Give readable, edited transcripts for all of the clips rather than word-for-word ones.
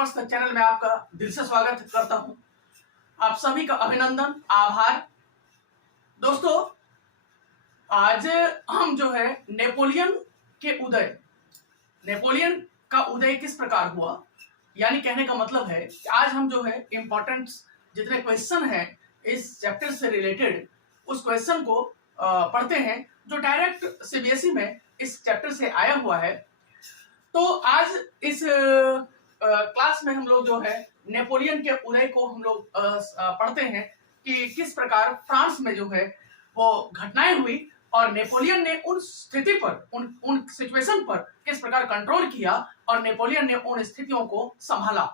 वापस तक चैनल में आपका दिल से स्वागत करता हूं। आप सभी का अभिनंदन, आभार। दोस्तों, आज हम जो है नेपोलियन का उदय किस प्रकार हुआ, यानी कहने का मतलब है कि आज हम जो है इम्पोर्टेंट जितने क्वेश्चन हैं इस चैप्टर से रिलेटेड उस क्वेश्चन को पढ़ते हैं जो डायरेक्ट सीबीएसई में इस चैप्टर से आया हुआ है। तो आज इस क्लास में हम लोग जो है नेपोलियन के उदय को हम लोग पढ़ते हैं कि किस प्रकार फ्रांस में जो है वो घटनाएं हुई और नेपोलियन ने उन स्थिति पर उन सिचुएशन पर किस प्रकार कंट्रोल किया और नेपोलियन ने उन स्थितियों को संभाला।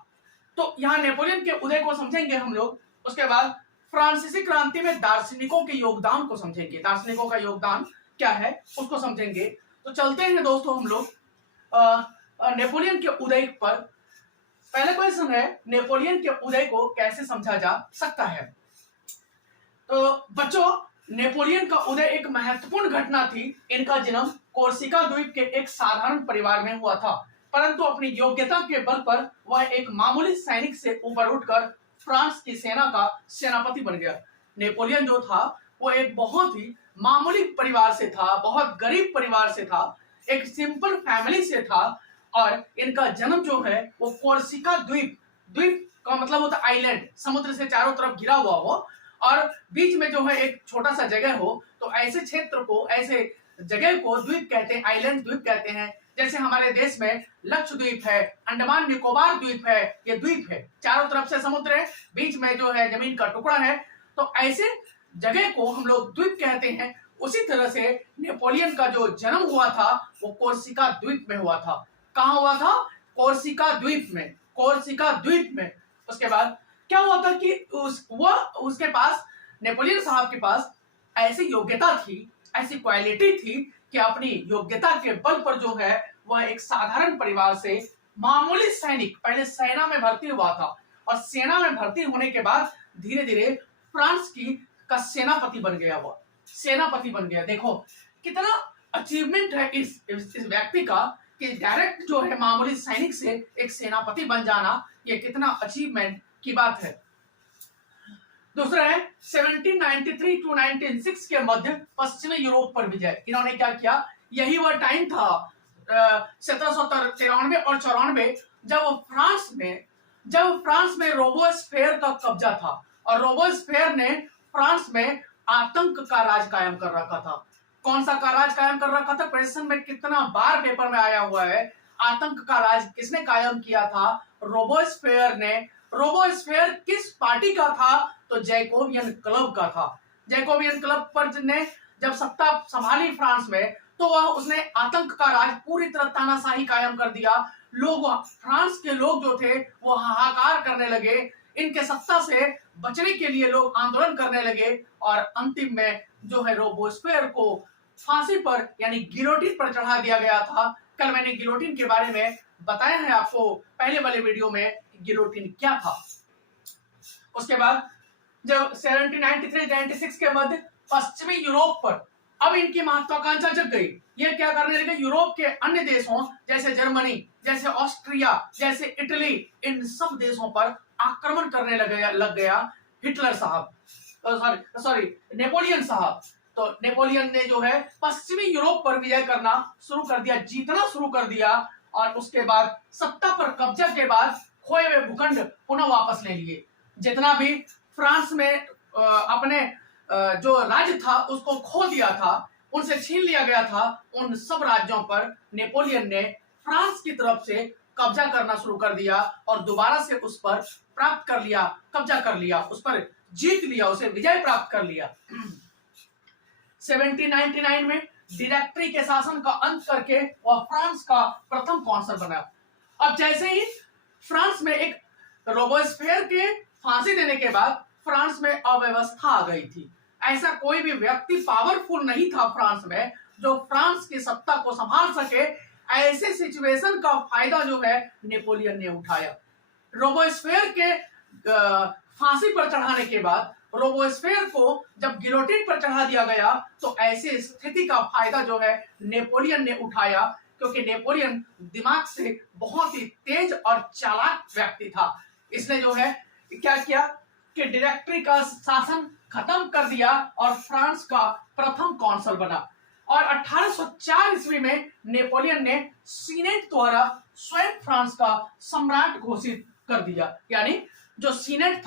तो यहाँ नेपोलियन के उदय को समझेंगे हम लोग। उसके बाद फ्रांसीसी क्रांति में दार्शनिकों के योगदान को समझेंगे, दार्शनिकों का योगदान क्या है उसको समझेंगे। तो चलते हैं दोस्तों हम लोग नेपोलियन के उदय पर। पहला क्वेश्चन है, नेपोलियन के उदय को कैसे समझा जा सकता है। तो बच्चों, नेपोलियन का उदय एक महत्वपूर्ण घटना थी। इनका जन्म कोर्सिका द्वीप के एक साधारण परिवार में हुआ था, परंतु अपनी योग्यता के बल पर वह एक मामूली सैनिक से ऊपर उठकर फ्रांस की सेना का सेनापति बन गया। नेपोलियन जो था वो एक बहुत ही मामूली परिवार से था, बहुत गरीब परिवार से था, एक सिंपल फैमिली से था और इनका जन्म जो है वो कोर्सिका द्वीप का मतलब होता है आइलैंड, समुद्र से चारों तरफ घिरा हुआ हो और बीच में जो है एक छोटा सा जगह हो। तो ऐसे क्षेत्र को, ऐसे जगह को द्वीप कहते हैं, आइलैंड द्वीप कहते हैं। जैसे हमारे देश में लक्षद्वीप है, अंडमान निकोबार द्वीप है, ये द्वीप है, चारों तरफ से समुद्र है, बीच में जो है जमीन का टुकड़ा है। तो ऐसे जगह को हम लोग द्वीप कहते हैं। उसी तरह से नेपोलियन का जो जन्म हुआ था वो कोर्सिका द्वीप में हुआ था। कहाँ हुआ था? कोर्सिका द्वीप में, कोर्सिका द्वीप में। उसके बाद क्या हुआ था कि उसके पास, नेपोलियन साहब के पास ऐसी योग्यता थी, ऐसी क्वालिटी थी कि अपनी योग्यता के बल पर जो है वह एक साधारण परिवार से मामूली सैनिक, पहले सेना में भर्ती हुआ था और सेना में भर्ती होने के बाद धीरे धीरे फ्रांस का सेनापति बन गया। वह सेनापति बन गया। देखो कितना अचीवमेंट है इस व्यक्ति का कि डायरेक्ट जो है मामूली सैनिक से एक सेनापति बन जाना, ये कितना अचीवमेंट की बात है। दूसरा है 1793 टू 1906 के मध्य पश्चिमी यूरोप पर विजय। इन्होंने क्या किया? यही वह टाइम था 1793 और 94 जब फ्रांस में रोबोस्फेयर का कब्जा था और रोबोस्फेयर ने फ्रांस में आतंक का राज कायम कर रखा था। कौन सा का राज कायम कर रखा था? क्वेश्चन में कितना बार पेपर में आया हुआ है। आतंक का राज किसने कायम किया था? रोबोस्फेयर ने। रोबोस्फेयर किस पार्टी का था? तो जैकोबियन क्लब का था। जैकोबियन क्लब पर ने जब सत्ता संभाली फ्रांस में तो उसने आतंक का राज पूरी तरह तानाशाही कायम कर दिया। फ्रांस के लोग जो थे वो हाहाकार करने लगे, इनके सत्ता से बचने के लिए लोग आंदोलन करने लगे और अंतिम में जो है रोबोस्फेयर को फांसी पर यानी गिलोटिन पर चढ़ा दिया गया था। कल मैंने गिलोटिन के बारे में बताया है आपको पहले वाले वीडियो में, गिलोटिन क्या था। उसके बाद जब 1793-96 के मध्य पश्चिमी यूरोप पर अब इनकी महत्वाकांक्षा जग गई। ये क्या करने लगे? यूरोप के अन्य देशों जैसे जर्मनी, जैसे ऑस्ट्रिया, जैसे इटली, इन सब देशों पर आक्रमण करने लग गया हिटलर साहब, नेपोलियन साहब। तो नेपोलियन ने जो है पश्चिमी यूरोप पर विजय करना शुरू कर दिया, जीतना शुरू कर दिया और उसके बाद सत्ता पर कब्जा के बाद खोए हुए भूखंड पुनः वापस ले लिए। जितना भी फ्रांस में अपने जो राज्य था उसको खो दिया था, उनसे छीन लिया गया था, उन सब राज्यों पर नेपोलियन ने फ्रांस की तरफ से कब्जा करना शुरू कर दिया और दोबारा से उस पर प्राप्त कर लिया, कब्जा कर लिया, उस पर जीत लिया, उसे विजय प्राप्त कर लिया। 1799 में डायरेक्टरी के शासन का अंत करके वह फ्रांस का प्रथम कौंसल बना। अब जैसे ही फ्रांस में एक रोबोस्फेयर के फांसी देने के बाद फ्रांस में अव्यवस्था आ गई थी। ऐसा कोई भी व्यक्ति पावरफुल नहीं था फ्रांस में जो फ्रांस की सत्ता को संभाल सके। ऐसे सिचुएशन का फायदा जो है नेपोलियन ने उठाया। रोबोस्फेयर के फांसी पर चढ़ाने के बाद रोबोस्फेयर को जब गिलोटिन पर चढ़ा दिया गया तो ऐसे स्थिति का फायदा जो है नेपोलियन ने उठाया क्योंकि नेपोलियन दिमाग से बहुत ही तेज और चालाक व्यक्ति था। इसने जो है क्या किया कि डायरेक्टरी का शासन खत्म कर दिया और फ्रांस का प्रथम कौंसल बना। और 1804 ईस्वी में नेपोलियन ने सीनेट द्वारा स्वयं फ्रांस का सम्राट घोषित कर दिया। यानी जो सीनेट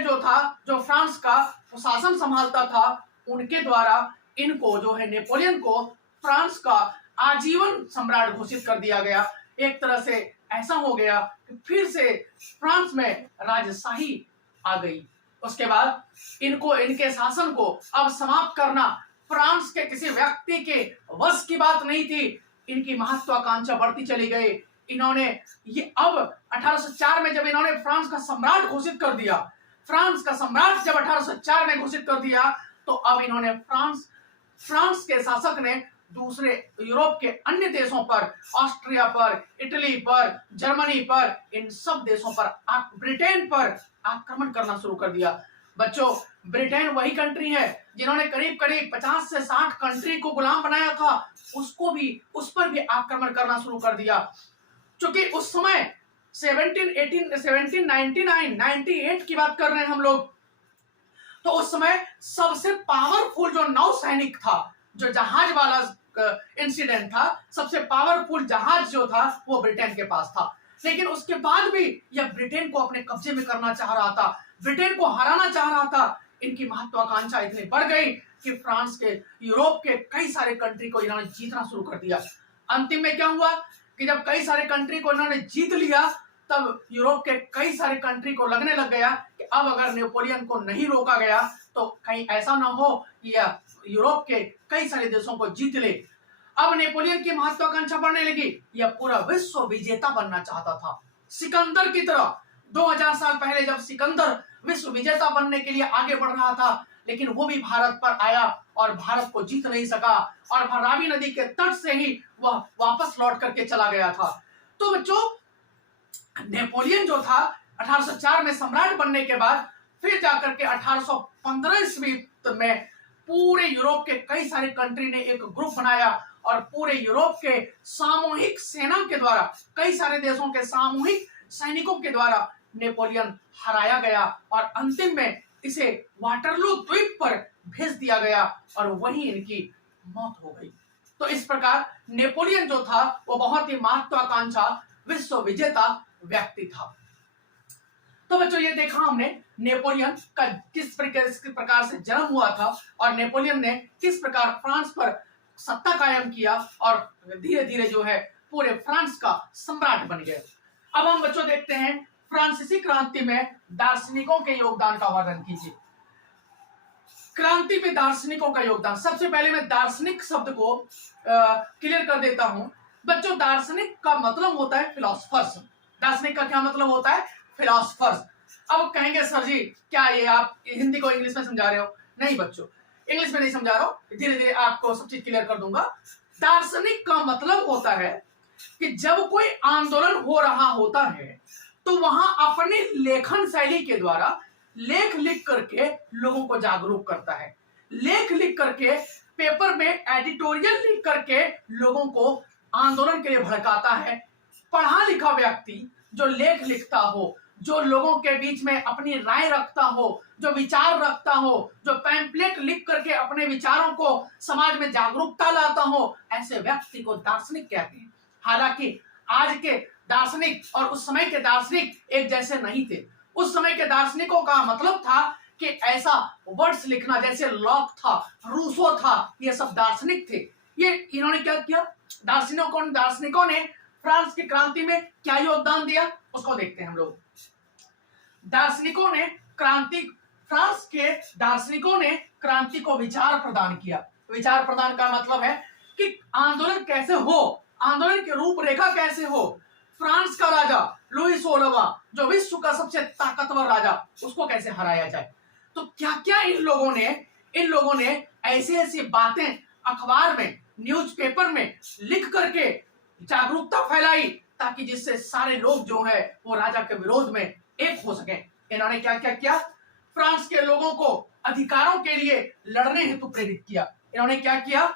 जो था जो फ्रांस का शासन संभालता था, उनके द्वारा इनको जो है नेपोलियन को फ्रांस का आजीवन सम्राट घोषित कर दिया गया। एक तरह से ऐसा हो गया कि फिर से फ्रांस में राजशाही आ गई। उसके बाद इनको इनके शासन को अब समाप्त करना फ्रांस के किसी व्यक्ति के वश की बात नहीं थी। इनकी महत्वाकांक्षा बढ़ती चली गई। इन्होंने ये अब 1804 में जब इन्होंने फ्रांस का सम्राट घोषित कर दिया, फ्रांस का सम्राट जब 1804 में घोषित कर दिया, तो अब इन्होंने फ्रांस के शासक ने दूसरे यूरोप के अन्य देशों पर, ऑस्ट्रिया पर, इटली पर, जर्मनी पर, इन सब देशों पर, ब्रिटेन पर आक्रमण करना शुरू कर दिया। बच्चों, ब्रिटेन वही कंट्री है जिन्होंने करीब करीब 50 से 60 कंट्री को गुलाम बनाया था, उस पर भी आक्रमण करना शुरू कर दिया। क्योंकि उस समय 1798 की बात कर रहे हैं हम लोग, तो उस समय सबसे पावरफुल जो नौसैनिक था, जो जहाज वाला इंसिडेंट था, सबसे पावरफुल जहाज जो था वो ब्रिटेन के पास था। लेकिन उसके बाद भी यह ब्रिटेन को अपने कब्जे में करना चाह रहा था, ब्रिटेन को हराना चाह रहा था। इनकी महत्वाकांक्षा इतनी बढ़ गई कि फ्रांस के, यूरोप के कई सारे कंट्री को इन्होंने जीतना शुरू कर दिया। अंतिम में क्या हुआ कि जब कई सारे कंट्री को इन्होंने जीत लिया, तब यूरोप के कई सारे कंट्री को लगने लग गया कि अब अगर नेपोलियन को नहीं रोका गया तो कहीं ऐसा ना हो कि यह यूरोप के कई सारे देशों को जीत ले। अब नेपोलियन की महत्वाकांक्षा बढ़ने लगी। यह पूरा विश्व विजेता बनना चाहता था, सिकंदर की तरह। 2000 साल पहले जब सिकंदर विश्व विजेता बनने के लिए आगे बढ़ रहा था, लेकिन वो भी भारत पर आया और भारत को जीत नहीं सका, और रावी नदी के तट से ही वह वापस लौट करके चला गया था। तो बच्चों, नेपोलियन जो था 1804 में सम्राट बनने के बाद फिर जाकर के 1815 ईस्वी में पूरे यूरोप के कई सारे कंट्री ने एक ग्रुप बनाया और पूरे यूरोप के सामूहिक सेना के द्वारा, कई सारे देशों के सामूहिक सैनिकों के द्वारा नेपोलियन हराया गया और अंतिम में इसे वाटरलू द्वीप पर भेज दिया गया और वहीं इनकी मौत हो गई। तो इस प्रकार नेपोलियन जो था वो बहुत ही महत्वाकांक्षा विश्व विजेता व्यक्ति था। तो बच्चों, ये देखा हमने नेपोलियन का किस प्रकार से जन्म हुआ था और नेपोलियन ने किस प्रकार फ्रांस पर सत्ता कायम किया और धीरे धीरे जो है पूरे फ्रांस का सम्राट बन गए। अब हम बच्चों देखते हैं फ्रांसीसी क्रांति में दार्शनिकों के योगदान का वर्णन कीजिए। क्रांति में दार्शनिकों का योगदान। सबसे पहले मैं दार्शनिक शब्द को क्लियर कर देता हूं। बच्चों, दार्शनिक का मतलब होता है फिलोसफर्स। दार्शनिक का क्या मतलब होता है? फिलोसफर्स। अब कहेंगे सर जी क्या ये आप हिंदी को इंग्लिश में समझा रहे हो? नहीं बच्चों, इंग्लिश में नहीं समझा रहा हूं, धीरे धीरे आपको सब चीज क्लियर कर दूंगा। दार्शनिक का मतलब होता है कि जब कोई आंदोलन हो रहा होता है तो वहां अपनी लेखन शैली के द्वारा लेख लिख करके लोगों को जागरूक करता है, लेख लिख करके पेपर में एडिटोरियल लिख करके लोगों को आंदोलन के लिए भड़काता है। पढ़ा लिखा व्यक्ति जो लेख लिखता हो, जो लोगों के बीच में अपनी राय रखता हो, जो विचार रखता हो, जो पैम्पलेट लिख करके अपने विचारों को समाज में जागरूकता लाता हो, ऐसे व्यक्ति को दार्शनिक कहते हैं। हालांकि आज के दार्शनिक और उस समय के दार्शनिक एक जैसे नहीं थे। उस समय के दार्शनिकों का मतलब था कि ऐसा वर्ड्स लिखना, जैसे लॉक था, रूसो था, ये सब दार्शनिक थे। ये इन्होंने क्या किया? दार्शनिकों ने फ्रांस की क्रांति में क्या योगदान दिया उसको देखते हैं हम लोग। फ्रांस के दार्शनिकों ने क्रांति को विचार प्रदान किया। विचार प्रदान का मतलब है कि आंदोलन कैसे हो, आंदोलन की रूपरेखा कैसे हो। फ्रांस का राजा लुई 16वां, जो विश्व का सबसे ताकतवर राजा, उसको कैसे हराया जाए। तो क्या क्या इन लोगों ने ऐसी ऐसी बातें अखबार में, न्यूज़पेपर में लिख करके जागरूकता फैलाई, ताकि जिससे सारे लोग जो है वो राजा के विरोध में एक हो सके। इन्होंने क्या क्या किया? फ्रांस के लोगों को अधिकारों के लिए लड़ने हेतु प्रेरित किया। इन्होंने क्या किया?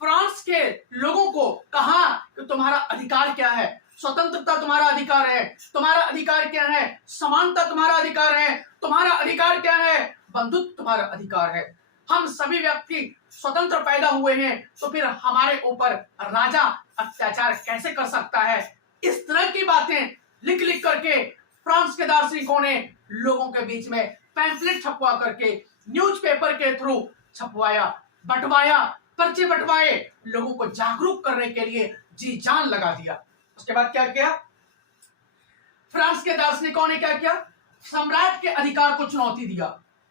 फ्रांस के लोगों को कहा कि तुम्हारा अधिकार क्या है, स्वतंत्रता तुम्हारा अधिकार है, तुम्हारा अधिकार क्या है, समानता तुम्हारा अधिकार है, तुम्हारा अधिकार क्या है, बंधुत्व तुम्हारा अधिकार है। हम सभी व्यक्ति स्वतंत्र पैदा हुए हैं, तो फिर हमारे ऊपर राजा अत्याचार कैसे कर सकता है? इस तरह की बातें लिख लिख करके फ्रांस के दार्शनिकों ने लोगों के बीच में पैम्फलेट छपवा करके न्यूज़पेपर के थ्रू छपवाया, बंटवाया, पर्चे बंटवाए, लोगों को जागरूक करने के लिए जी जान लगा दिया। उसके बाद क्या किया? फ्रांस के दार्शनिकों ने क्या किया? सम्राट के अधिकार को चुनौती दिया।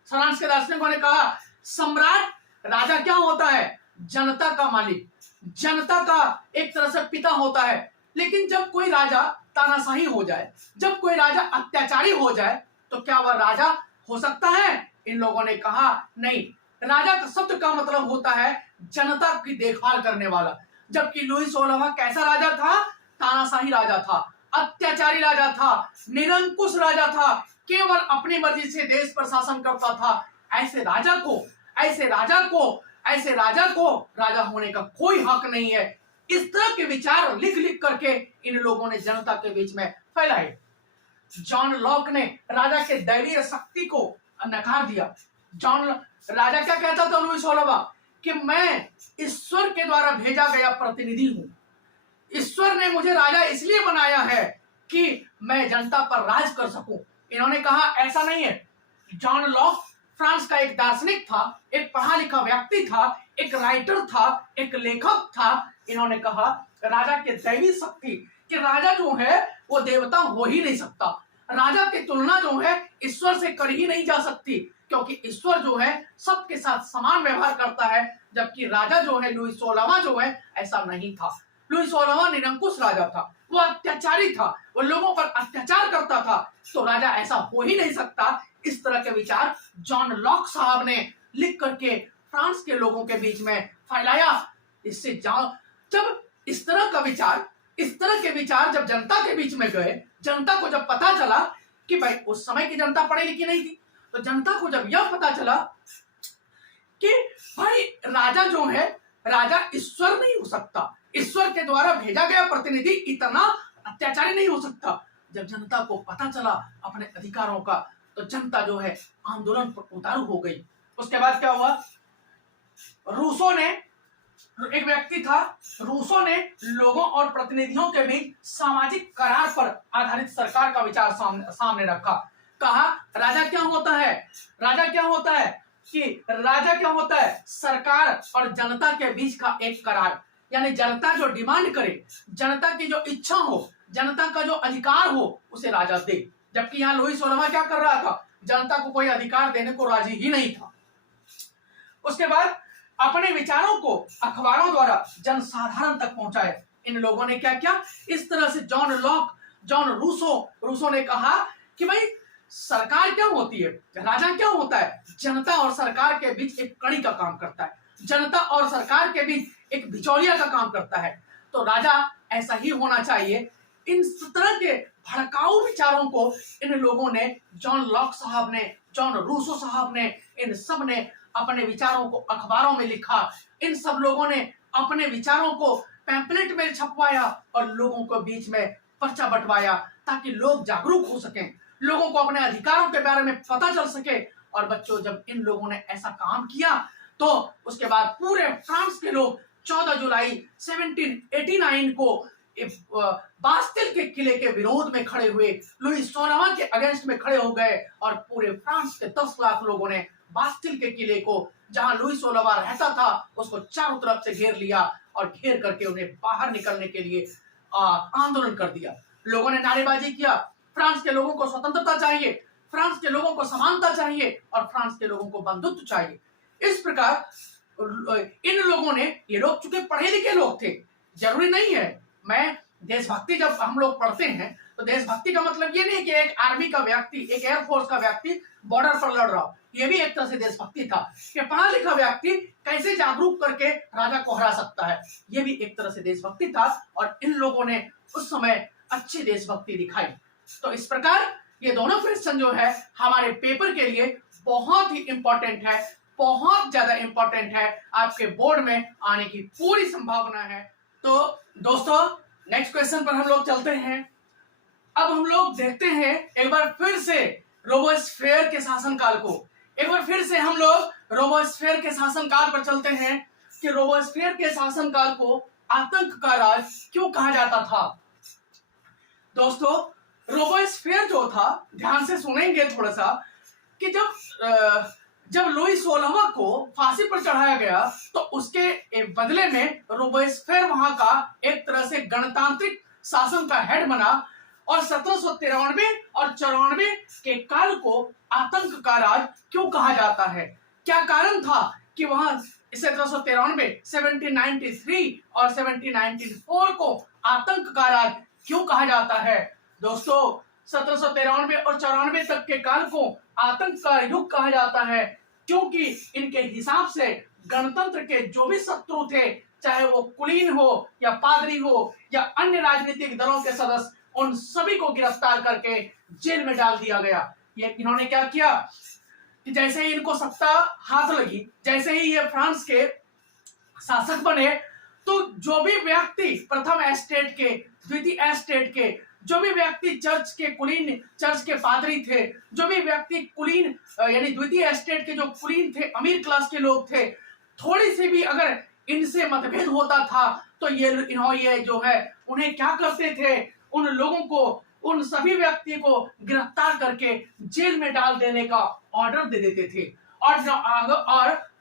फ्रांस के दार्शनिकों ने कहा सम्राट, राजा क्या होता है? जनता का मालिक, जनता का एक तरह से पिता होता है। लेकिन जब कोई राजा तानाशाही हो जाए, जब कोई राजा अत्याचारी हो जाए, तो क्या वह राजा हो सकता है? इन लोगों ने कहा नहीं, राजा का शब्द का मतलब होता है जनता की देखभाल करने वाला। जबकि लुई 16वां कैसा राजा था? तानाशाही राजा था, अत्याचारी राजा था, निरंकुश राजा था, केवल अपनी मर्जी से देश पर शासन करता था। ऐसे राजा को राजा होने का कोई हक नहीं है। इस तरह के विचार लिख लिख करके इन लोगों ने जनता के बीच में फैलाए। जॉन लॉक ने राजा के दैवीय शक्ति को नकार दिया। राजा क्या कहता था लुई 16वां? कि मैं ईश्वर के द्वारा भेजा गया प्रतिनिधि हूं। ईश्वर ने मुझे राजा इसलिए बनाया है कि मैं जनता पर राज कर सकूं। इन्होंने कहा ऐसा नहीं है। जॉन लॉक फ्रांस का एक दार्शनिक था, एक पढ़ा लिखा व्यक्ति था, एक राइटर था, एक लेखक था। इन्होंने कहा राजा के दैवी शक्ति, कि राजा जो है वो देवता हो ही नहीं सकता, राजा की तुलना जो है ईश्वर से कर ही नहीं जा सकती, क्योंकि ईश्वर जो है सबके साथ समान व्यवहार करता है। जबकि राजा जो है लुई 16वां जो है ऐसा नहीं था। लुई 16वां निरंकुश राजा था, वो अत्याचारी था, वो लोगों पर अत्याचार करता था, तो राजा ऐसा हो ही नहीं सकता। इस तरह के विचार जॉन लॉक साहब ने लिख करके फ्रांस के लोगों के बीच में फैलाया। इससे जब इस तरह के विचार जब जनता के बीच में गए, जनता को जब पता चला कि भाई उस समय की जनता पढ़ी लिखी नहीं थी, तो जनता को जब यह पता चला कि भाई राजा जो है, राजा ईश्वर नहीं हो सकता, ईश्वर के द्वारा भेजा गया प्रतिनिधि इतना अत्याचारी नहीं हो सकता। जब जनता को पता चला अपने अधिकारों का, तो जनता जो है आंदोलन पर उतारू हो गई। उसके बाद क्या हुआ? रूसो ने, एक व्यक्ति था, रूसो ने लोगों और प्रतिनिधियों के बीच सामाजिक करार पर आधारित सरकार का विचार सामने रखा। कहा राजा क्या होता है? राजा क्या होता है? सरकार और जनता के बीच का एक करार, यानी जनता जो डिमांड करे, जनता की जो इच्छा हो, जनता का जो अधिकार हो, उसे राजा दे। जबकि यहाँ लुई 16वां क्या कर रहा था? जनता को कोई अधिकार देने को राजी ही नहीं था। उसके बाद अपने विचारों को अखबारों द्वारा जनसाधारण तक पहुंचाए। इन लोगों ने क्या किया? इस तरह से जॉन रूसो ने कहा कि भाई सरकार क्या होती है, राजा क्या होता है? जनता और सरकार के बीच एक कड़ी का काम करता है, जनता और सरकार के बीच एक बिचौलिया का काम करता है। तो राजा ऐसा ही होना चाहिए। इन तरह के भड़काऊ विचारों को इन लोगों ने, जॉन लॉक साहब ने, जॉन रूसो साहब ने, इन सब ने अपने विचारों को अखबारों में लिखा। इन सब लोगों ने अपने विचारों को पैम्फलेट में छपवाया और लोगों को बीच में पर्चा बंटवाया, ताकि लोग जागरूक हो सकें, लोगों को अपने अधिकारों के बारे में पता चल सके। और बच्चों, जब इन लोगों ने ऐसा काम किया, तो उसके बाद पूरे फ्रांस के लोग 14 जुलाई 1789 को बास्टिल के किले के विरोध में खड़े हुए, लुई 16वां के अगेंस्ट में खड़े हो गए। और पूरे फ्रांस के 10 लाख लोगों ने बास्टिल के किले को, जहां लुई 16वां रहता था, उसको चारों तरफ से घेर लिया और घेर करके उन्हें बाहर निकलने के लिए आंदोलन कर दिया। लोगों ने नारेबाजी किया, फ्रांस के लोगों को स्वतंत्रता चाहिए, फ्रांस के लोगों को समानता चाहिए और फ्रांस के लोगों को बंधुत्व चाहिए। इस प्रकार इन लोगों ने, ये लोग चूंकि पढ़े लिखे लोग थे, जरूरी नहीं है, मैं देशभक्ति जब हम लोग पढ़ते हैं तो देशभक्ति का मतलब ये नहीं कि एक आर्मी का व्यक्ति, एक एयरफोर्स का व्यक्ति बॉर्डर पर लड़ रहा हो। ये भी एक तरह से देशभक्ति था कि पढ़ा लिखा व्यक्ति कैसे जागरूक करके राजा को हरा सकता है। ये भी एक तरह से देशभक्ति था और इन लोगों ने उस समय अच्छी देशभक्ति दिखाई। तो इस प्रकार ये दोनों क्वेश्चन जो है हमारे पेपर के लिए बहुत ही इंपॉर्टेंट है। बहुत ज्यादा इंपॉर्टेंट है, आपके बोर्ड में आने की पूरी संभावना है। तो दोस्तों नेक्स्ट क्वेश्चन पर हम लोग चलते हैं। अब हम लोग देखते हैं एक बार फिर से रोबोस्फेयर के शासनकाल को। एक बार फिर से हम लोग रोबोस्फेयर के शासनकाल पर चलते हैं कि रोबोस्फेयर के शासनकाल को आतंक का राज क्यों कहा जाता था। दोस्तों रोबोस्फेयर जो था, ध्यान से सुनेंगे थोड़ा सा, कि जब लुई 16वां को फांसी पर चढ़ाया गया तो उसके बदले में रोबोस्फेयर वहां का एक तरह से गणतांत्रिक शासन का हेड बना और 1793 और 94 के काल को आतंक का राज क्यों कहा जाता है। क्या कारण था कि वहां 1793, 1793 और 1794 को आतंक का राज क्यों कहा जाता है। दोस्तों 1793 और 94 तक के काल को आतंक का युग कहा जाता है क्योंकि इनके हिसाब से गणतंत्र के जो भी शत्रु थे, चाहे वो कुलीन हो या पादरी हो या अन्य राजनीतिक दलों के सदस्य, उन सभी को गिरफ्तार करके जेल में डाल दिया गया। ये इन्होंने क्या किया कि जैसे ही इनको सत्ता हाथ लगी, जैसे ही ये फ्रांस के शासक बने, तो जो भी व्यक्ति प्रथम एस्टेट के, द्वितीय एस्टेट के, जो भी व्यक्ति चर्च के कुलीन, चर्च के पादरी थे, जो भी व्यक्ति कुलीन यानी द्वितीय एस्टेट के जो कुलीन थे, अमीर क्लास के लोग थे, थोड़ी सी भी अगर इनसे मतभेद होता था तो ये जो है उन्हें क्या करते थे, उन लोगों को, उन सभी व्यक्ति को गिरफ्तार करके जेल में डाल देने का ऑर्डर दे देते थे। और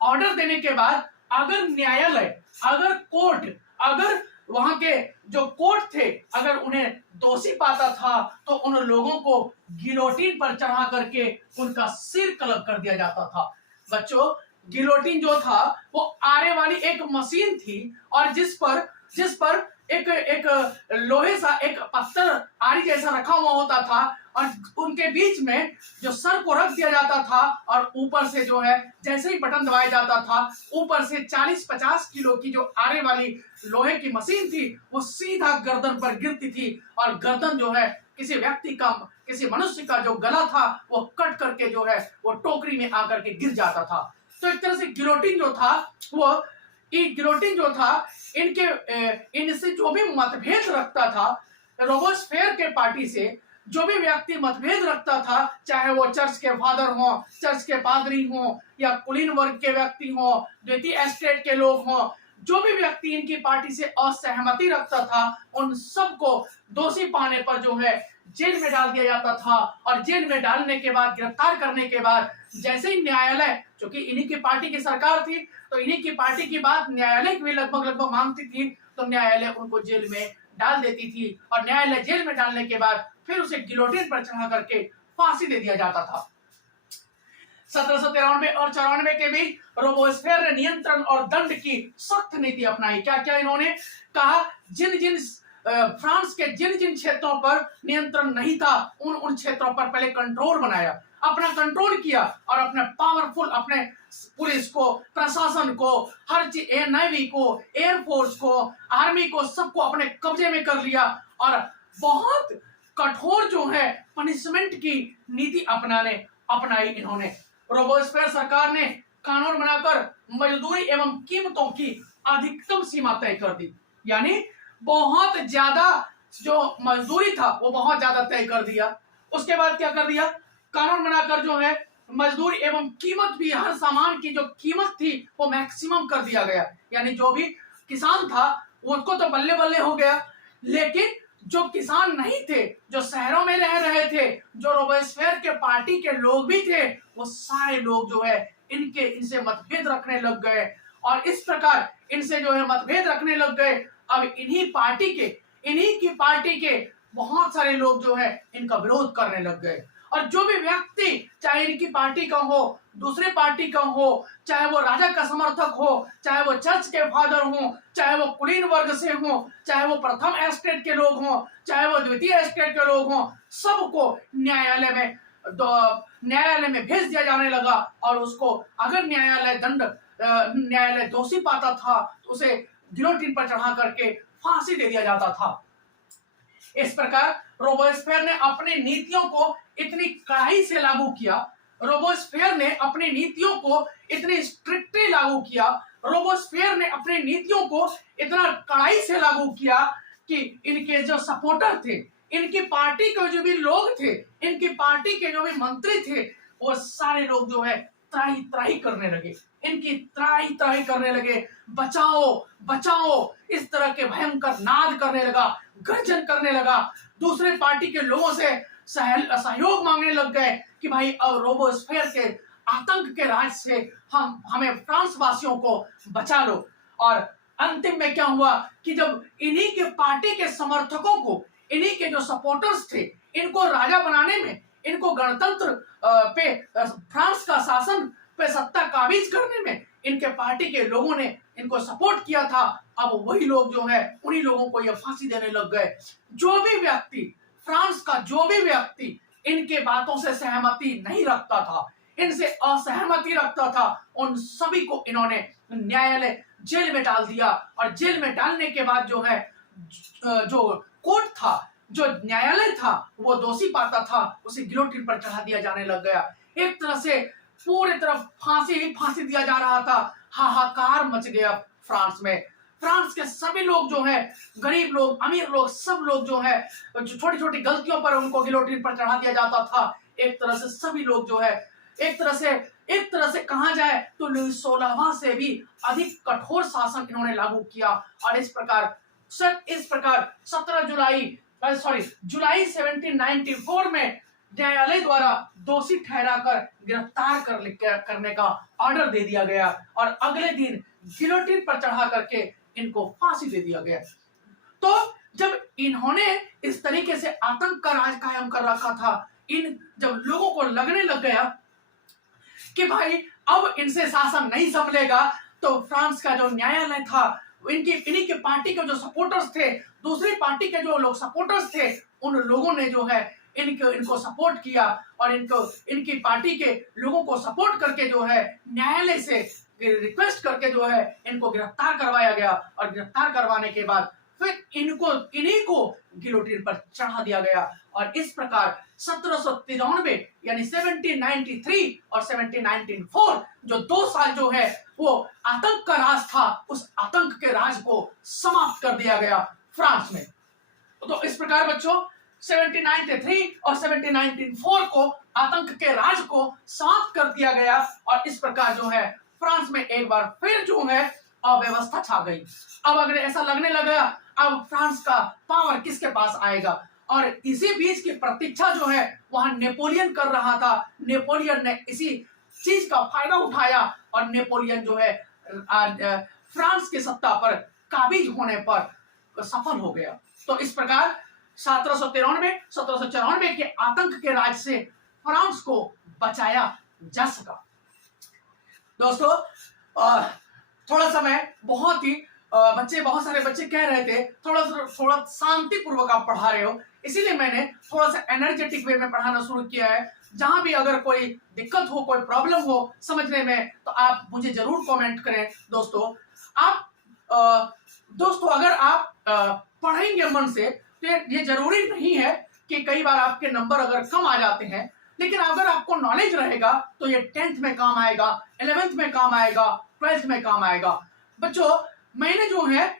ऑर्डर देने के बाद अगर न्यायालय, अगर कोर्ट, अगर वहां के जो कोर्ट थे, अगर उन्हें दोषी पाता था तो उन लोगों को गिलोटिन पर चढ़ा करके उनका सिर कलप कर दिया जाता था। बच्चों गिलोटिन जो था वो आरे वाली एक मशीन थी और जिस पर एक लोहे सा एक पत्थर आरी जैसा रखा हुआ होता था और उनके बीच में जो सर को रख दिया जाता था और ऊपर से जो है जैसे ही बटन दबाया जाता था, ऊपर से 40-50 किलो की जो आरे वाली लोहे की मशीन थी वो सीधा गर्दन पर गिरती थी और गर्दन जो है किसी व्यक्ति का, किसी मनुष्य का जो गला था वो कट करके जो है वो टोकरी में आकर के गिर जाता था। तो एक तरह से गिलोटिन जो था इनसे जो भी मतभेद रखता था, रोबोस्फेयर के पार्टी से जो भी व्यक्ति मतभेद रखता था, चाहे वो चर्च के फादर हो, चर्च के पादरी हो या कुलीन वर्ग के व्यक्ति हो, द्वितीय एस्टेट के लोग हो, जो भी व्यक्ति इनकी पार्टी से असहमति रखता था, उन सबको दोषी पाने पर जो है जेल में डाल दिया जाता था। और जेल में डालने के बाद, गिरफ्तार करने के बाद, जैसे ही न्यायालय, क्योंकि इन्हीं की पार्टी की सरकार थी तो इन्हीं की पार्टी की बात न्यायालय भी लगभग मानती थी, तो न्यायालय उनको जेल में डाल देती थी और न्यायालय जेल में डालने के बाद फिर उसे गिलोटिन पर चढ़ा करके फांसी दे दिया जाता था। 1793 और 94 के बीच रोबोस्फेयर ने नियंत्रण और दंड की सख्त नीति अपनाई। क्या क्या इन्होंने कहा, फ्रांस के जिन क्षेत्रों पर नियंत्रण नहीं था उन क्षेत्रों पर पहले कंट्रोल बनाया, अपना कंट्रोल किया और अपने पावरफुल, अपने पुलिस को, प्रशासन को, हर चीज, नेवी को, एयरफोर्स को, आर्मी को, सबको अपने कब्जे में कर लिया और बहुत कठोर जो है पनिशमेंट की नीति अपनाई इन्होंने। रोबोस्फेयर सरकार ने कानून बनाकर मजदूरी एवं कीमतों की अधिकतम सीमा तय कर दी, यानी बहुत ज्यादा जो मजदूरी था वो बहुत ज्यादा तय कर दिया। उसके बाद क्या कर दिया, कानून बनाकर जो है मजदूरी एवं कीमत भी, हर सामान की जो कीमत थी वो मैक्सिमम कर दिया गया, यानी जो भी किसान था उनको तो बल्ले बल्ले हो गया, लेकिन जो किसान नहीं थे, जो शहरों में रह रहे थे, जो रोबोस्फेयर के पार्टी के लोग भी थे, वो सारे लोग जो है इनसे मतभेद रखने लग गए और इस प्रकार इनसे जो है मतभेद रखने लग गए। अब इन्हीं की पार्टी के बहुत सारे लोग जो है इनका विरोध करने लग गए और जो भी व्यक्ति, चाहे इनकी पार्टी का हो, दूसरे पार्टी का हो, चाहे वो राजा का समर्थक हो, चाहे वो चर्च के फादर हो, चाहे वो कुलीन वर्ग से हो, चाहे वो प्रथम एस्टेट के लोग हो, चाहे वो द्वितीय एस्टेट के लोग हो, सबको न्यायालय में भेज दिया जाने लगा और उसको अगर न्यायालय दोषी पाता था तो उसे गिलोटिन पर चढ़ा करके फांसी दे दिया जाता था। इस प्रकार रोबोस्फेयर ने अपनी नीतियों को इतनी कड़ाई से लागू किया, रोबोस्फेयर ने अपनी नीतियों को इतनी स्ट्रिक्टली लागू किया, रोबोस्फेयर ने अपनी नीतियों को इतना कड़ाई से लागू किया कि इनके जो सपोर्टर थे, इनकी पार्टी के जो भी लोग थे, इनकी पार्टी के जो भी मंत्री थे, वो सारे लोग जो है त्राही त्राही करने लगे, इनकी त्राही त्राही करने लगे, बचाओ बचाओ इस तरह के भयंकर नाद करने लगा, गर्जन करने लगा। दूसरे पार्टी के लोगों से सहयोग मांगने लग गए कि भाई अब रोबोस्फेयर के आतंक के राज से हमें फ्रांस वासियों को बचा लो। और अंतिम में क्या हुआ कि जब इन्हीं के पार्टी के समर्थकों को, इन्हीं के जो सपोर्टर्स थे, इनको राजा बनाने में, इनको गणतंत्र पे फ्रांस का शासन पे सत्ता काबिज करने में इनके पार्टी के लोगों ने इनको सपोर्ट किया था, अब वही लोग जो है उन्हीं लोगों को ये फांसी देने लग गए। जो भी व्यक्ति, फ्रांस का जो भी व्यक्ति इनके बातों से सहमति नहीं रखता था, इनसे असहमति रखता था, उन सभी को इन्होंने न्यायालय जेल में डाल दिया। और जेल में डालने के बाद जो है जो कोर्ट था, जो न्यायालय था, वो दोषी पाता था उसे गिलोटिन पर चढ़ा दिया जाने लग गया। एक तरह से पूरी तरफ फांसी ही फांसी दिया जा रहा था। हाहाकार मच गया फ्रांस में। फ्रांस के सभी लोग जो है, गरीब लोग, अमीर लोग, सब लोग जो है छोटी छोटी गलतियों पर उनको गिलोटिन पर चढ़ा दिया जाता था। एक तरह से सभी लोग जो है एक तरह से कहा जाए तो लुई 16वां से भी अधिक कठोर शासन इन्होंने लागू किया। और इस प्रकार 17 जुलाई 1794 में न्यायालय द्वारा दोषी ठहराकर गिरफ्तार करने का ऑर्डर दे दिया गया और अगले दिन गिलोटिन पर चढ़ा करके इनको फांसी दे दिया गया। तो जब इन्होंने इस तरीके से आतंक का राज कायम कर रखा था, जब लोगों को लगने लग गया कि भाई अब इनसे शासन नहीं संभलेगा, तो फ्रांस का जो न्यायालय था, इन्हीं के पार्टी के जो सपोर्टर्स थे, दूसरी पार्टी के जो लोग सपोर्टर्स थे, उन लोगों ने जो है इनको सपोर्ट किया और इनकी पार्टी के लोगों को सपोर्ट करके जो है न्यायालय से रिक्वेस्ट करके जो है इनको गिरफ्तार करवाया गया। और गिरफ्तार करवाने के बाद फिर इन्हीं को गिलोटिन पर चढ़ा दिया गया। और इस प्रकार 1793 यानी 1793 और 1794 जो 2 साल जो है वो आतंक का राज था, उस आतंक के राज को समाप्त कर दिया गया फ्रांस में। तो इस प्रकार बच्चों 1793 और 1794 को आतंक के राज को समाप्त कर दिया गया। और इस प्रकार जो है फ्रांस में एक बार फिर जो है अव्यवस्था छा गई। अब अगर ऐसा लगने लगा अब फ्रांस का पावर किसके पास आएगा, और इसी बीच की प्रतीक्षा जो है वहां नेपोलियन कर रहा था। नेपोलियन ने इसी चीज का फायदा उठाया और नेपोलियन जो है फ्रांस की सत्ता पर काबिज होने पर सफल हो गया। तो इस प्रकार 1793 के आतंक के राज से फ्रांस को बचाया जा सका। दोस्तों थोड़ा समय बहुत सारे बच्चे कह रहे थे थोड़ा शांतिपूर्वक आप पढ़ा रहे हो, इसीलिए मैंने थोड़ा सा एनर्जेटिक वे में पढ़ाना शुरू किया है। जहां भी अगर कोई दिक्कत हो, कोई प्रॉब्लम हो समझने में, तो आप मुझे जरूर कमेंट करें। दोस्तों अगर आप पढ़ेंगे मन से तो ये जरूरी नहीं है कि कई बार आपके नंबर अगर कम आ जाते हैं, लेकिन अगर आपको नॉलेज रहेगा तो ये 10th में काम आएगा, 11th में काम आएगा, 12th में काम आएगा। बच्चों मैंने जो है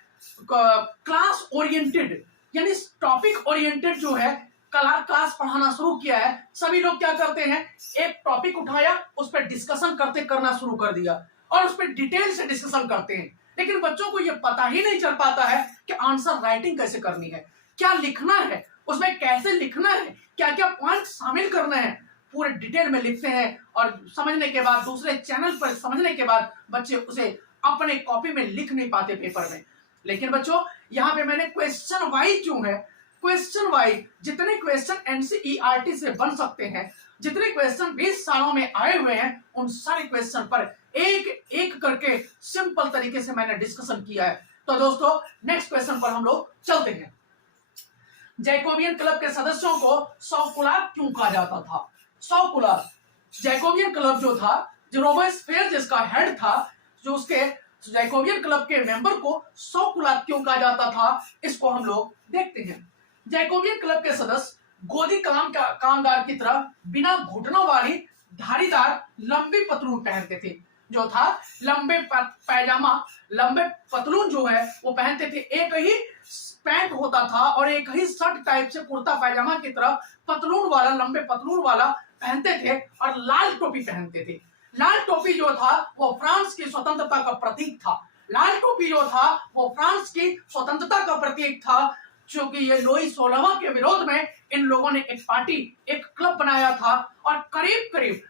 क्लास ओरिएंटेड यानी टॉपिक ओरिएंटेड जो है क्लास पढ़ाना शुरू किया है। सभी लोग क्या करते हैं, एक टॉपिक उठाया, उस पर डिस्कशन करना शुरू कर दिया और उस पर डिटेल से डिस्कशन करते हैं, लेकिन बच्चों को यह पता ही नहीं चल पाता है कि आंसर राइटिंग कैसे करनी है, क्या लिखना है, उसमें कैसे लिखना है, क्या क्या पॉइंट शामिल करना है, पूरे डिटेल में लिखते हैं। और समझने के बाद, दूसरे चैनल पर समझने के बाद बच्चे उसे अपने कॉपी में लिख नहीं पाते पेपर में। लेकिन बच्चों यहाँ पे मैंने क्वेश्चन वाइज जो है, क्वेश्चन वाइज जितने क्वेश्चन एनसीईआरटी से बन सकते हैं, जितने क्वेश्चन 20 सालों में आए हुए हैं, उन सारे क्वेश्चन पर एक एक करके सिंपल तरीके से मैंने डिस्कशन किया है। तो दोस्तों नेक्स्ट क्वेश्चन पर हम लोग चलते हैं। जैकोबियन क्लब के सदस्यों को सौकुलाब क्यों कहा जाता था? सौकुलाब, जैकोबियन क्लब जो था, जो रोबेस्पियर जिसका हेड था, जो उसके जैकोबियन क्लब के मेंबर को सौकुलाब क्यों कहा जाता था, इसको हम लोग देखते हैं। जैकोबियन क्लब के सदस्य गोदी कामगार की तरह बिना घुटनों वाली धारीदार लंबी पतलून पहनते थे। जो था लंबे पैजामा, लंबे पतलून जो है वो पहनते थे। एक ही पैंट होता था और एक ही शर्ट टाइप से कुर्ता पैजामा की तरह पतलून वाला, लंबे पतलून वाला पहनते थे और लाल टोपी पहनते थे। लाल टोपी जो था वो फ्रांस की स्वतंत्रता का प्रतीक था। लाल टोपी जो था वो फ्रांस की स्वतंत्रता का प्रतीक था, क्योंकि ये लुई 16वां के विरोध में इन लोगों ने एक पार्टी, एक क्लब बनाया था और करीब करीब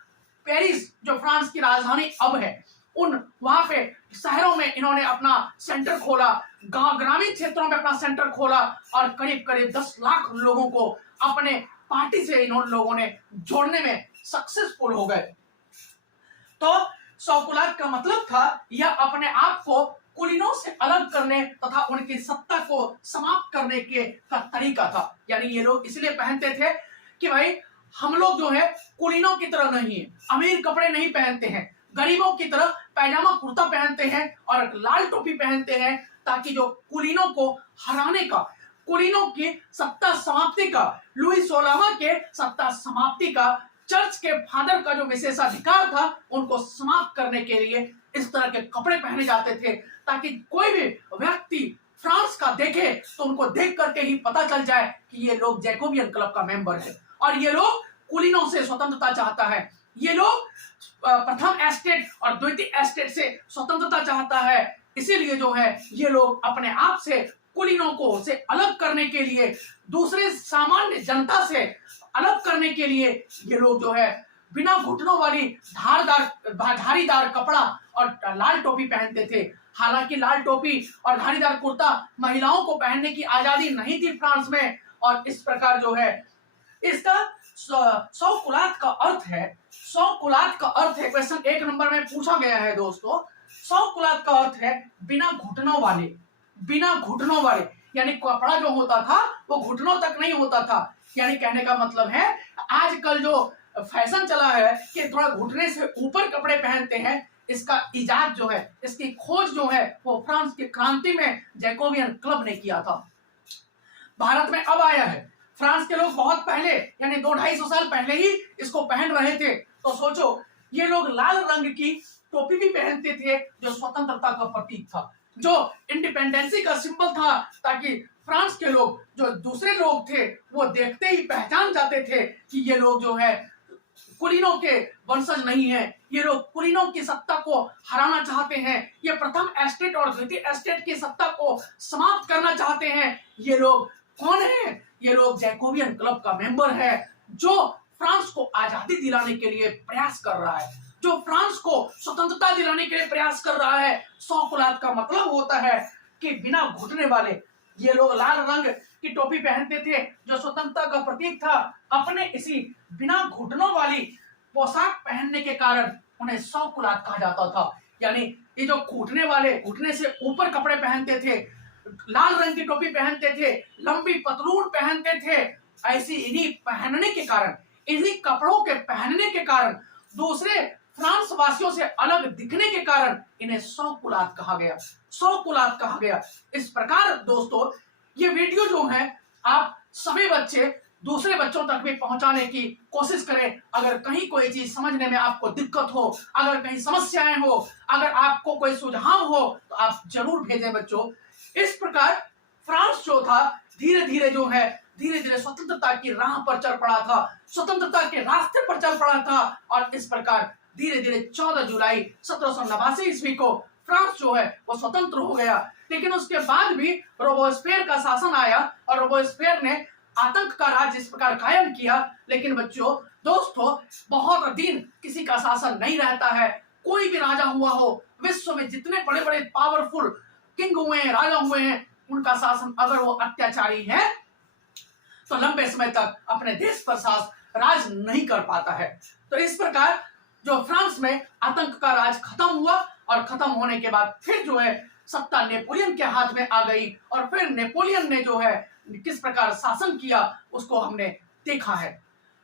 पेरिस, जो फ्रांस की राजधानी अब है, उन वहां पे शहरों में इन्होंने अपना सेंटर खोला, गांव ग्रामीण क्षेत्रों में अपना सेंटर खोला और करीब करीब 10 लाख लोगों को अपने पार्टी से इन लोगों ने जोड़ने में सक्सेसफुल हो गए। तो सौकुलात का मतलब था यह अपने आप को कुलीनों से अलग करने तथा उनकी सत्ता को समाप्त करने का तरीका था। यानी ये लोग इसलिए पहनते थे कि भाई हम लोग जो है कुलीनों की तरह नहीं है, अमीर कपड़े नहीं पहनते हैं, गरीबों की तरह पैजामा कुर्ता पहनते हैं और लाल टोपी पहनते हैं, ताकि जो कुलीनों को हराने का, कुलीनों की सत्ता समाप्ति का, लुई 16वां के सत्ता समाप्ति का, चर्च के फादर का जो विशेषाधिकार था उनको समाप्त करने के लिए इस तरह के कपड़े पहने जाते थे, ताकि कोई भी व्यक्ति फ्रांस का देखे तो उनको देख करके ही पता चल जाए कि ये लोग जैकोबियन क्लब का मेंबर है और ये लोग कुलीनों से स्वतंत्रता चाहता है, ये लोग प्रथम एस्टेट और द्वितीय एस्टेट से स्वतंत्रता चाहता है। इसीलिए जो है ये लोग अपने आप से कुलीनों को से अलग करने के लिए, दूसरे सामान्य जनता से अलग करने के लिए ये लोग जो है बिना घुटनों वाली धारीदार कपड़ा और लाल टोपी पहनते थे। हालांकि लाल टोपी और धारीदार कुर्ता महिलाओं को पहनने की आजादी नहीं थी फ्रांस में, और इस प्रकार जो है इसका सौकुलात का अर्थ है, सौकुलात का अर्थ है, क्वेश्चन 1 नंबर में पूछा गया है दोस्तों, सौकुलात का अर्थ है बिना घुटनों वाले, बिना घुटनों वाले। यानी कपड़ा जो होता था वो घुटनों तक नहीं होता था। यानी कहने का मतलब है आजकल जो फैशन चला है कि थोड़ा घुटने से ऊपर कपड़े पहनते हैं, इसका इजाद जो है, इसकी खोज जो है वो फ्रांस की क्रांति में जैकोबियन क्लब ने किया था। भारत में अब आया है, फ्रांस के लोग बहुत पहले यानी 200-250 साल पहले ही इसको पहन रहे थे। तो सोचो ये लोग लाल रंग की टोपी भी पहनते थे जो स्वतंत्रता का प्रतीक था, जो इंडिपेंडेंसी का सिंबल था, ताकि फ्रांस के लोग जो दूसरे लोग थे वो देखते ही पहचान जाते थे कि ये लोग जो है कुलीनों के वंशज नहीं है, ये लोग कुलीनों की सत्ता को हराना चाहते हैं, ये प्रथम एस्टेट और द्वितीय एस्टेट की सत्ता को समाप्त करना चाहते हैं। ये लोग कौन है? ये लोग जैकोबियन क्लब का मेंबर है, जो फ्रांस को आजादी दिलाने के लिए प्रयास कर रहा है, जो फ्रांस को स्वतंत्रता दिलाने के लिए प्रयास कर रहा है। सौकुलात का मतलब होता है कि बिना घुटने वाले। ये लोग लाल रंग की टोपी पहनते थे जो स्वतंत्रता का प्रतीक था। अपने इसी बिना घुटनों वाली पोशाक पहनने के कारण उन्हें सौकुलात कहा जाता था। यानी ये जो घुटने वाले, घुटने से ऊपर कपड़े पहनते थे, लाल रंग की टोपी पहनते थे, लंबी पतलून पहनते थे, ऐसी इन्हीं पहनने के कारण, इन्हीं कपड़ों के पहनने के कारण, दूसरे फ्रांस वासियों से अलग दिखने के कारण इन्हें सौकुलात कहा गया, सौकुलात कहा गया। इस प्रकार दोस्तों ये वीडियो जो है आप सभी बच्चे दूसरे बच्चों तक भी पहुंचाने की कोशिश करें। अगर कहीं कोई चीज समझने में आपको दिक्कत हो, अगर कहीं समस्याएं हो, अगर आपको कोई सुझाव हो तो आप जरूर भेजें बच्चों। इस प्रकार फ्रांस जो था धीरे धीरे जो है धीरे धीरे स्वतंत्रता की राह पर चल पड़ा था, स्वतंत्रता के रास्ते पर चल पड़ा था, और इस प्रकार धीरे धीरे 14 जुलाई 1789 ईस्वी को फ्रांस जो है वो स्वतंत्र हो गया। लेकिन उसके बाद भी रोबेस्पियर का शासन आया और रोबेस्पियर ने आतंक का राज इस प्रकार कायम किया। लेकिन बच्चों दोस्तों बहुत दिन किसी का शासन नहीं रहता है। कोई भी राजा हुआ हो, विश्व में जितने बड़े बड़े पावरफुल किंग हुए हैं, राजा हुए हैं, उनका शासन अगर वो अत्याचारी है तो लंबे समय तक अपने देश पर राज नहीं कर पाता है। तो इस प्रकार जो फ्रांस में आतंक का राज खत्म हुआ और खत्म होने के बाद फिर जो है सत्ता नेपोलियन के हाथ में आ गई, और फिर नेपोलियन ने जो है किस प्रकार शासन किया उसको हमने देखा है।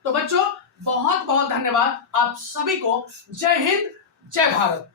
तो बच्चों बहुत बहुत धन्यवाद आप सभी को। जय हिंद, जय भारत।